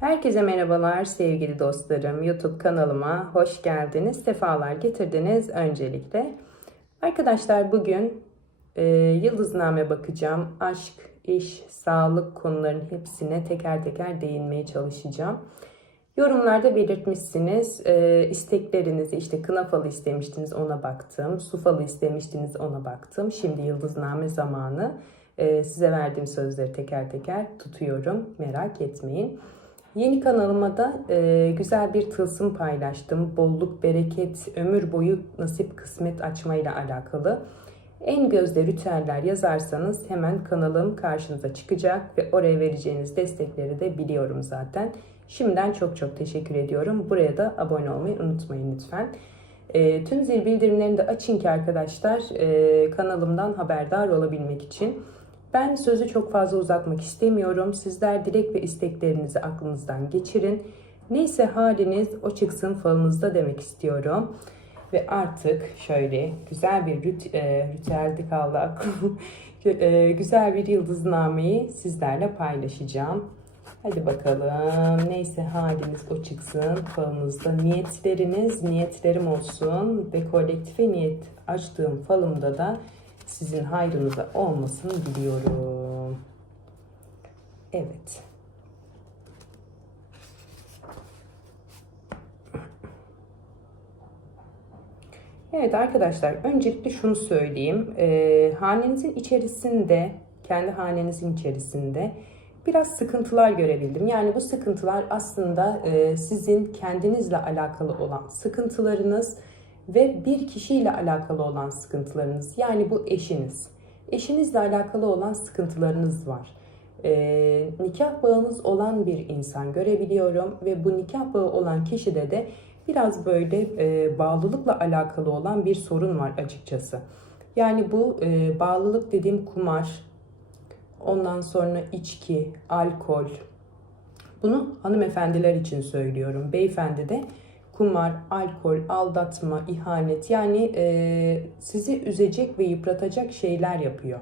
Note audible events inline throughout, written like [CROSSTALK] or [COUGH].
Herkese merhabalar sevgili dostlarım. YouTube kanalıma hoş geldiniz. Sefalar getirdiniz öncelikle. Arkadaşlar bugün e, yıldızname bakacağım. Aşk, iş, sağlık konularının hepsine teker teker değinmeye çalışacağım. Yorumlarda belirtmişsiniz. E, isteklerinizi işte kına falı istemiştiniz ona baktım. Su falı istemiştiniz ona baktım. Şimdi yıldızname zamanı. E, size verdiğim sözleri teker teker tutuyorum. Merak etmeyin. Yeni kanalıma da e, güzel bir tılsım paylaştım. Bolluk, bereket, ömür boyu nasip kısmet açmayla alakalı. En gözde ritüeller yazarsanız hemen kanalım karşınıza çıkacak ve oraya vereceğiniz destekleri de biliyorum zaten. Şimdiden çok çok teşekkür ediyorum. Buraya da abone olmayı unutmayın lütfen. E, tüm zil bildirimlerini de açın ki arkadaşlar e, kanalımdan haberdar olabilmek için. Ben sözü çok fazla uzatmak istemiyorum. Sizler dilek ve isteklerinizi aklınızdan geçirin. Neyse haliniz o çıksın falınızda demek istiyorum. Ve artık şöyle güzel bir rit e, ritüeldi kaldı aklım. [LAUGHS] e, güzel bir yıldıznameyi sizlerle paylaşacağım. Hadi bakalım. Neyse haliniz o çıksın falınızda. Niyetleriniz niyetlerim olsun ve kolektife niyet açtığım falımda da sizin hayrınıza olmasını diliyorum. Evet. Evet arkadaşlar öncelikle şunu söyleyeyim. E, hanenizin içerisinde, kendi hanenizin içerisinde biraz sıkıntılar görebildim. Yani bu sıkıntılar aslında e, sizin kendinizle alakalı olan sıkıntılarınız ve bir kişiyle alakalı olan sıkıntılarınız. Yani bu eşiniz. Eşinizle alakalı olan sıkıntılarınız var. E, nikah bağınız olan bir insan görebiliyorum ve bu nikah bağı olan kişide de biraz böyle e, bağlılıkla alakalı olan bir sorun var açıkçası. Yani bu e, bağlılık dediğim kumar, ondan sonra içki, alkol. Bunu hanımefendiler için söylüyorum. Beyefendi de kumar, alkol, aldatma, ihanet yani e, sizi üzecek ve yıpratacak şeyler yapıyor.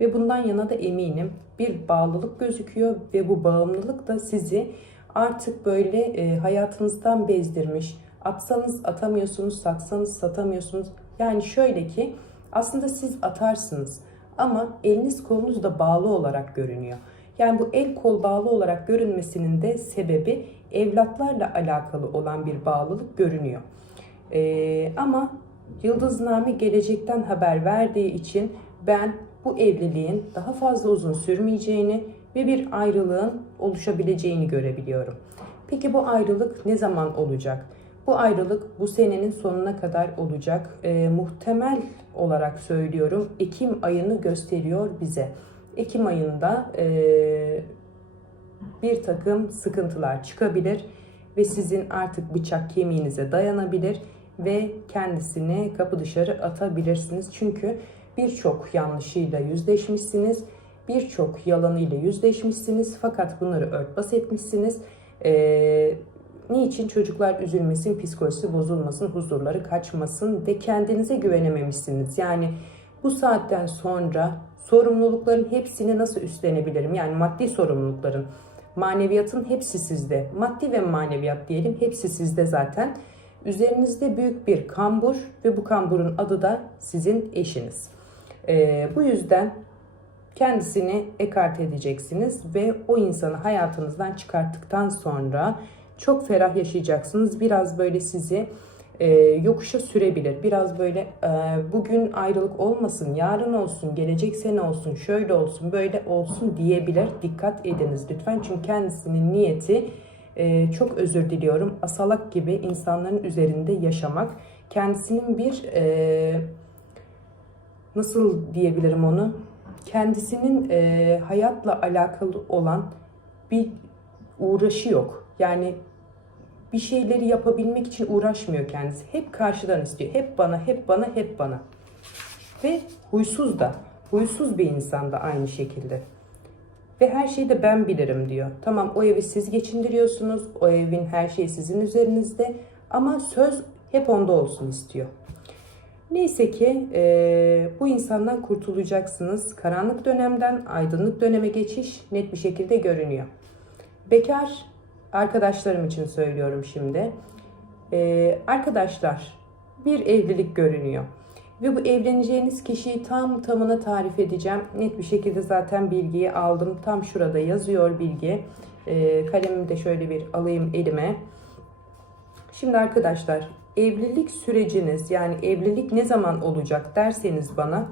Ve bundan yana da eminim bir bağlılık gözüküyor ve bu bağımlılık da sizi artık böyle e, hayatınızdan bezdirmiş. Atsanız atamıyorsunuz, satsanız satamıyorsunuz. Yani şöyle ki aslında siz atarsınız ama eliniz kolunuz da bağlı olarak görünüyor. Yani bu el kol bağlı olarak görünmesinin de sebebi evlatlarla alakalı olan bir bağlılık görünüyor. Ee, ama Yıldızname gelecekten haber verdiği için ben bu evliliğin daha fazla uzun sürmeyeceğini ve bir ayrılığın oluşabileceğini görebiliyorum. Peki bu ayrılık ne zaman olacak? Bu ayrılık bu senenin sonuna kadar olacak. E, muhtemel olarak söylüyorum Ekim ayını gösteriyor bize. Ekim ayında e, bir takım sıkıntılar çıkabilir ve sizin artık bıçak kemiğinize dayanabilir ve kendisini kapı dışarı atabilirsiniz. Çünkü birçok yanlışıyla yüzleşmişsiniz, birçok yalanıyla yüzleşmişsiniz fakat bunları örtbas etmişsiniz. Ee, niçin çocuklar üzülmesin, psikolojisi bozulmasın, huzurları kaçmasın ve kendinize güvenememişsiniz. Yani bu saatten sonra sorumlulukların hepsini nasıl üstlenebilirim? Yani maddi sorumlulukların, maneviyatın hepsi sizde. Maddi ve maneviyat diyelim hepsi sizde zaten. Üzerinizde büyük bir kambur ve bu kamburun adı da sizin eşiniz. Ee, bu yüzden kendisini ekart edeceksiniz ve o insanı hayatınızdan çıkarttıktan sonra çok ferah yaşayacaksınız. Biraz böyle sizi e, yokuşa sürebilir. Biraz böyle e, bugün ayrılık olmasın, yarın olsun, gelecek sene olsun, şöyle olsun, böyle olsun diyebilir. Dikkat ediniz lütfen çünkü kendisinin niyeti e, çok özür diliyorum. Asalak gibi insanların üzerinde yaşamak. Kendisinin bir e, nasıl diyebilirim onu? Kendisinin e, hayatla alakalı olan bir uğraşı yok. Yani bir şeyleri yapabilmek için uğraşmıyor kendisi. Hep karşıdan istiyor. Hep bana, hep bana, hep bana. Ve huysuz da. Huysuz bir insan da aynı şekilde. Ve her şeyi de ben bilirim diyor. Tamam o evi siz geçindiriyorsunuz. O evin her şeyi sizin üzerinizde. Ama söz hep onda olsun istiyor. Neyse ki e, bu insandan kurtulacaksınız. Karanlık dönemden aydınlık döneme geçiş net bir şekilde görünüyor. Bekar arkadaşlarım için söylüyorum şimdi. Ee, arkadaşlar bir evlilik görünüyor. Ve bu evleneceğiniz kişiyi tam tamına tarif edeceğim. Net bir şekilde zaten bilgiyi aldım. Tam şurada yazıyor bilgi. Ee, kalemimi de şöyle bir alayım elime. Şimdi arkadaşlar evlilik süreciniz yani evlilik ne zaman olacak derseniz bana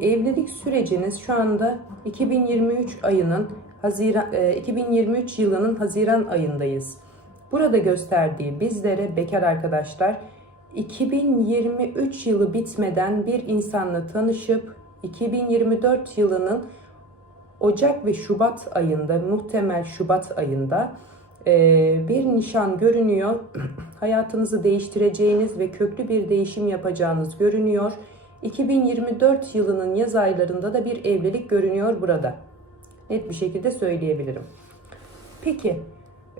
evlilik süreciniz şu anda 2023 ayının Haziran e, 2023 yılının Haziran ayındayız. Burada gösterdiği bizlere bekar arkadaşlar 2023 yılı bitmeden bir insanla tanışıp 2024 yılının Ocak ve Şubat ayında muhtemel Şubat ayında e, bir nişan görünüyor. [CLEARS THROAT] Hayatınızı değiştireceğiniz ve köklü bir değişim yapacağınız görünüyor. 2024 yılının yaz aylarında da bir evlilik görünüyor burada. Net bir şekilde söyleyebilirim. Peki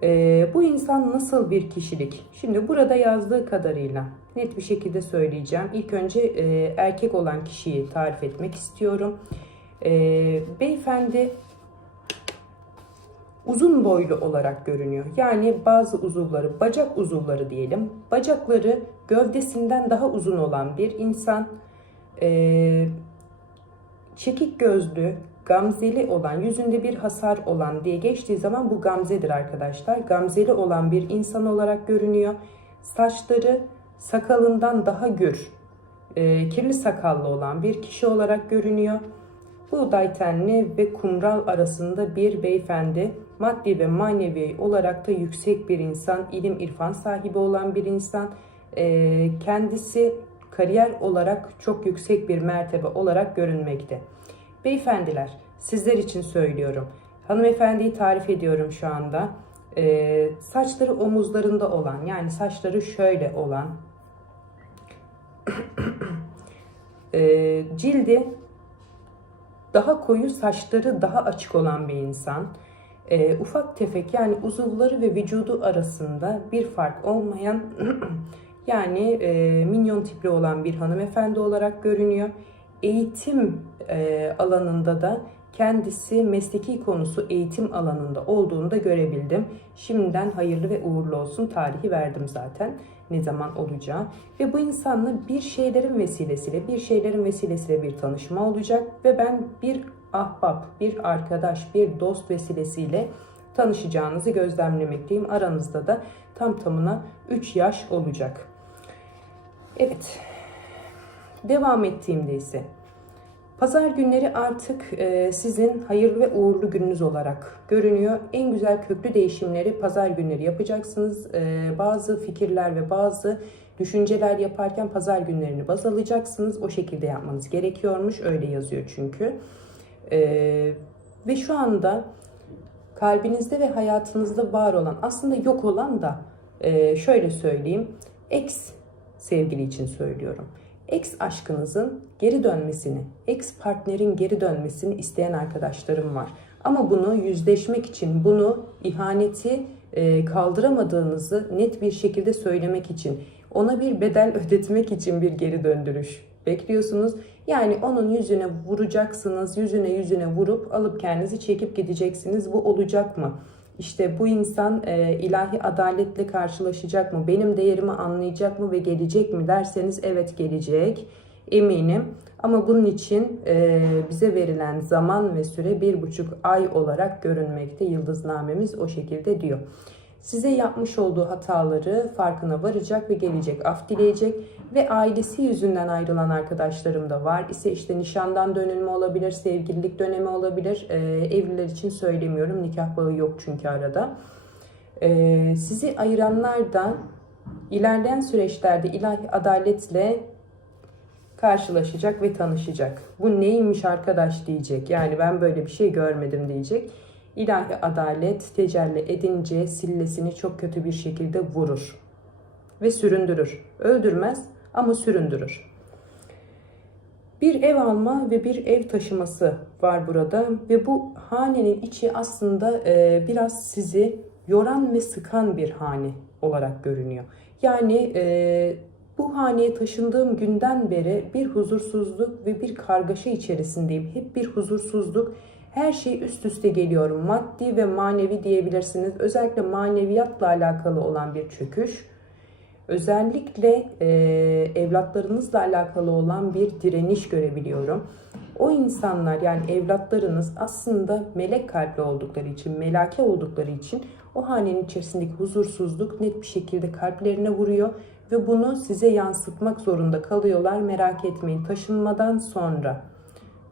e, bu insan nasıl bir kişilik? Şimdi burada yazdığı kadarıyla net bir şekilde söyleyeceğim. İlk önce e, erkek olan kişiyi tarif etmek istiyorum. E, beyefendi uzun boylu olarak görünüyor. Yani bazı uzuvları, bacak uzuvları diyelim. Bacakları gövdesinden daha uzun olan bir insan. E, çekik gözlü, gamzeli olan, yüzünde bir hasar olan diye geçtiği zaman bu gamzedir arkadaşlar. Gamzeli olan bir insan olarak görünüyor. Saçları sakalından daha gür, e, kirli sakallı olan bir kişi olarak görünüyor. Buğday tenli ve kumral arasında bir beyefendi, maddi ve manevi olarak da yüksek bir insan, ilim irfan sahibi olan bir insan, e, kendisi kariyer olarak çok yüksek bir mertebe olarak görünmekte. Beyefendiler, sizler için söylüyorum. Hanımefendiyi tarif ediyorum şu anda. Ee, saçları omuzlarında olan, yani saçları şöyle olan, [CLEARS THROAT] ee, cildi daha koyu, saçları daha açık olan bir insan. Ee, ufak tefek yani uzuvları ve vücudu arasında bir fark olmayan [CLEARS THROAT] yani e, minyon tipli olan bir hanımefendi olarak görünüyor eğitim e, alanında da kendisi mesleki konusu eğitim alanında olduğunu da görebildim. Şimdiden hayırlı ve uğurlu olsun tarihi verdim zaten ne zaman olacağı. Ve bu insanla bir şeylerin vesilesiyle, bir şeylerin vesilesiyle bir tanışma olacak. Ve ben bir ahbap, bir arkadaş, bir dost vesilesiyle tanışacağınızı gözlemlemekteyim. Aranızda da tam tamına 3 yaş olacak. Evet, Devam ettiğimde ise pazar günleri artık e, sizin hayırlı ve uğurlu gününüz olarak görünüyor. En güzel köklü değişimleri pazar günleri yapacaksınız. E, bazı fikirler ve bazı düşünceler yaparken pazar günlerini baz alacaksınız. O şekilde yapmanız gerekiyormuş. Öyle yazıyor çünkü. E, ve şu anda kalbinizde ve hayatınızda var olan aslında yok olan da şöyle söyleyeyim. Ex sevgili için söylüyorum ex aşkınızın geri dönmesini, ex partnerin geri dönmesini isteyen arkadaşlarım var. Ama bunu yüzleşmek için, bunu ihaneti e, kaldıramadığınızı net bir şekilde söylemek için, ona bir bedel [LAUGHS] ödetmek için bir geri döndürüş bekliyorsunuz. Yani onun yüzüne vuracaksınız, yüzüne yüzüne vurup alıp kendinizi çekip gideceksiniz. Bu olacak mı? İşte bu insan e, ilahi adaletle karşılaşacak mı? Benim değerimi anlayacak mı ve gelecek mi derseniz evet gelecek. Eminim. Ama bunun için e, bize verilen zaman ve süre bir buçuk ay olarak görünmekte. Yıldıznamemiz o şekilde diyor size yapmış olduğu hataları farkına varacak ve gelecek af dileyecek ve ailesi yüzünden ayrılan arkadaşlarım da var ise işte nişandan dönülme olabilir, sevgililik dönemi olabilir. Ee, evliler için söylemiyorum nikah bağı yok çünkü arada. Ee, sizi ayıranlar da ilerleyen süreçlerde ilahi adaletle karşılaşacak ve tanışacak. Bu neymiş arkadaş diyecek. Yani ben böyle bir şey görmedim diyecek. İlahi adalet tecelli edince sillesini çok kötü bir şekilde vurur ve süründürür. Öldürmez ama süründürür. Bir ev alma ve bir ev taşıması var burada ve bu hanenin içi aslında e, biraz sizi yoran ve sıkan bir hane olarak görünüyor. Yani e, bu haneye taşındığım günden beri bir huzursuzluk ve bir kargaşa içerisindeyim. Hep bir huzursuzluk, Her şey üst üste geliyor. Maddi ve manevi diyebilirsiniz. Özellikle maneviyatla alakalı olan bir çöküş. Özellikle e, evlatlarınızla alakalı olan bir direniş görebiliyorum. O insanlar yani evlatlarınız aslında melek kalpli oldukları için, melake oldukları için o hanenin içerisindeki huzursuzluk net bir şekilde kalplerine vuruyor ve bunu size yansıtmak zorunda kalıyorlar. Merak etmeyin taşınmadan sonra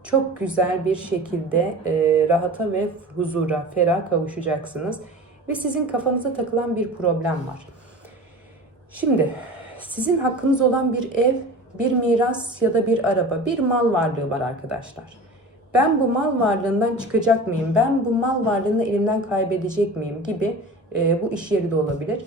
çok güzel bir şekilde e, rahata ve huzura, ferah kavuşacaksınız. Ve sizin kafanıza takılan bir problem var. Şimdi sizin hakkınız olan bir ev, bir miras ya da bir araba, bir mal varlığı var arkadaşlar. Ben bu mal varlığından çıkacak mıyım? Ben bu mal varlığını elimden kaybedecek miyim gibi e, bu iş yeri de olabilir.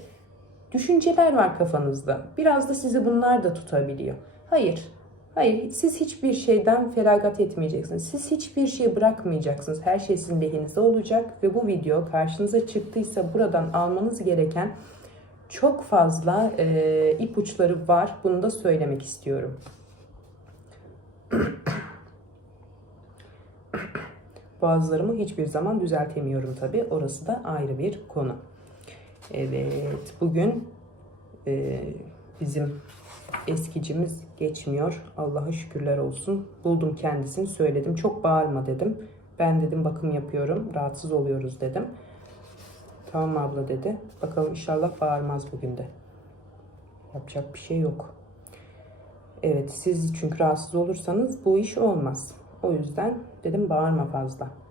Düşünceler var kafanızda. Biraz da sizi bunlar da tutabiliyor. Hayır, hayır siz hiçbir şeyden feragat etmeyeceksiniz. Siz hiçbir şey bırakmayacaksınız. Her şey sizin lehinize olacak ve bu video karşınıza çıktıysa buradan almanız gereken çok fazla e, ipuçları var. Bunu da söylemek istiyorum. [COUGHS] Boğazlarımı hiçbir zaman düzeltemiyorum tabi. Orası da ayrı bir konu. Evet, bugün e, bizim eskicimiz geçmiyor. Allah'a şükürler olsun. Buldum kendisini, söyledim. Çok bağırma dedim. Ben dedim bakım yapıyorum, rahatsız oluyoruz dedim. Tamam abla dedi. Bakalım inşallah bağırmaz bugün de. Yapacak bir şey yok. Evet siz çünkü rahatsız olursanız bu iş olmaz. O yüzden dedim bağırma fazla.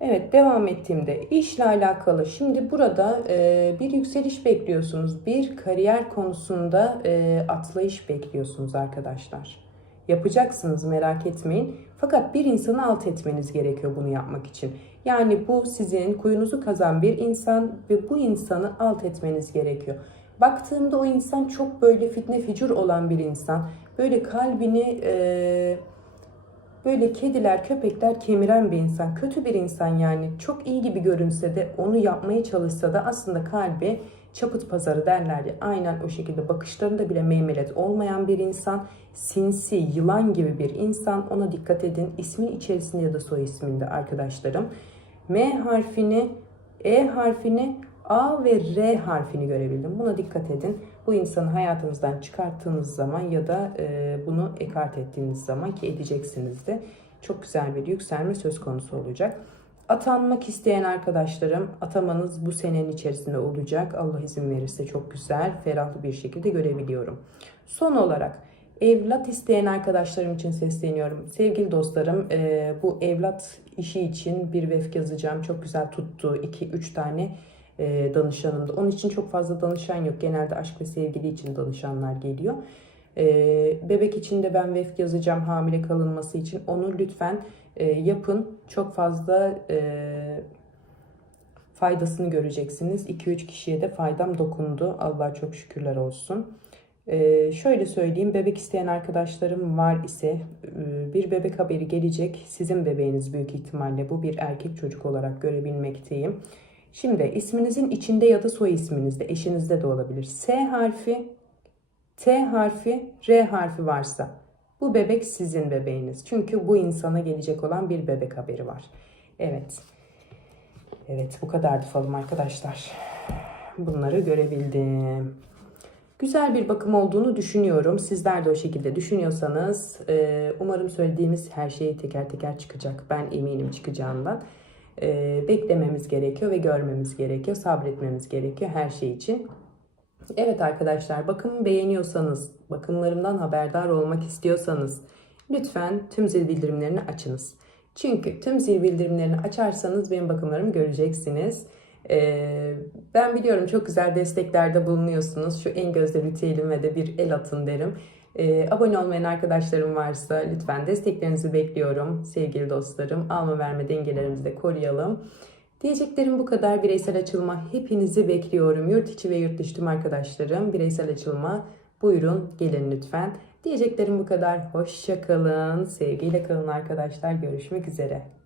Evet devam ettiğimde işle alakalı şimdi burada e, bir yükseliş bekliyorsunuz. Bir kariyer konusunda e, atlayış bekliyorsunuz arkadaşlar. Yapacaksınız merak etmeyin. Fakat bir insanı alt etmeniz gerekiyor bunu yapmak için. Yani bu sizin kuyunuzu kazan bir insan ve bu insanı alt etmeniz gerekiyor. Baktığımda o insan çok böyle fitne ficur olan bir insan. Böyle kalbini e, böyle kediler, köpekler kemiren bir insan. Kötü bir insan yani. Çok iyi gibi görünse de onu yapmaya çalışsa da aslında kalbi çaput pazarı derler ya. Aynen o şekilde bakışlarında bile meymelet olmayan bir insan. Sinsi, yılan gibi bir insan. Ona dikkat edin. İsmin içerisinde ya da soy isminde arkadaşlarım. M harfini, E harfini, A ve R harfini görebildim. Buna dikkat edin. Bu insanı hayatınızdan çıkarttığınız zaman ya da e, bunu ekart ettiğiniz zaman ki edeceksiniz de çok güzel bir yükselme söz konusu olacak. Atanmak isteyen arkadaşlarım atamanız bu senenin içerisinde olacak. Allah izin verirse çok güzel, ferahlı bir şekilde görebiliyorum. Son olarak evlat isteyen arkadaşlarım için sesleniyorum. Sevgili dostlarım e, bu evlat işi için bir vefk yazacağım. Çok güzel tuttu. 2-3 tane e, danışanımda. Onun için çok fazla danışan yok. Genelde aşk ve sevgili için danışanlar geliyor. E, bebek için de ben vefk yazacağım hamile kalınması için. Onu lütfen e, yapın. Çok fazla e, faydasını göreceksiniz. 2-3 kişiye de faydam dokundu. Allah'a çok şükürler olsun. Ee, şöyle söyleyeyim bebek isteyen arkadaşlarım var ise e, bir bebek haberi gelecek. Sizin bebeğiniz büyük ihtimalle bu bir erkek çocuk olarak görebilmekteyim. Şimdi isminizin içinde ya da soy isminizde eşinizde de olabilir. S harfi, T harfi, R harfi varsa bu bebek sizin bebeğiniz. Çünkü bu insana gelecek olan bir bebek haberi var. Evet. Evet bu kadardı falım arkadaşlar. Bunları görebildim. Güzel bir bakım olduğunu düşünüyorum. Sizler de o şekilde düşünüyorsanız umarım söylediğimiz her şey teker teker çıkacak. Ben eminim çıkacağından. E, beklememiz gerekiyor ve görmemiz gerekiyor. Sabretmemiz gerekiyor her şey için. Evet arkadaşlar bakımı beğeniyorsanız, bakımlarımdan haberdar olmak istiyorsanız lütfen tüm zil bildirimlerini açınız. Çünkü tüm zil bildirimlerini açarsanız benim bakımlarımı göreceksiniz. Ee, ben biliyorum çok güzel desteklerde bulunuyorsunuz. Şu en gözde ritüelime de bir el atın derim. Ee, abone olmayan arkadaşlarım varsa lütfen desteklerinizi bekliyorum sevgili dostlarım. Alma verme dengelerimizi de koruyalım. Diyeceklerim bu kadar. Bireysel açılma hepinizi bekliyorum. Yurt içi ve yurt dışı tüm arkadaşlarım bireysel açılma buyurun gelin lütfen. Diyeceklerim bu kadar. Hoşça kalın. Sevgiyle kalın arkadaşlar. Görüşmek üzere.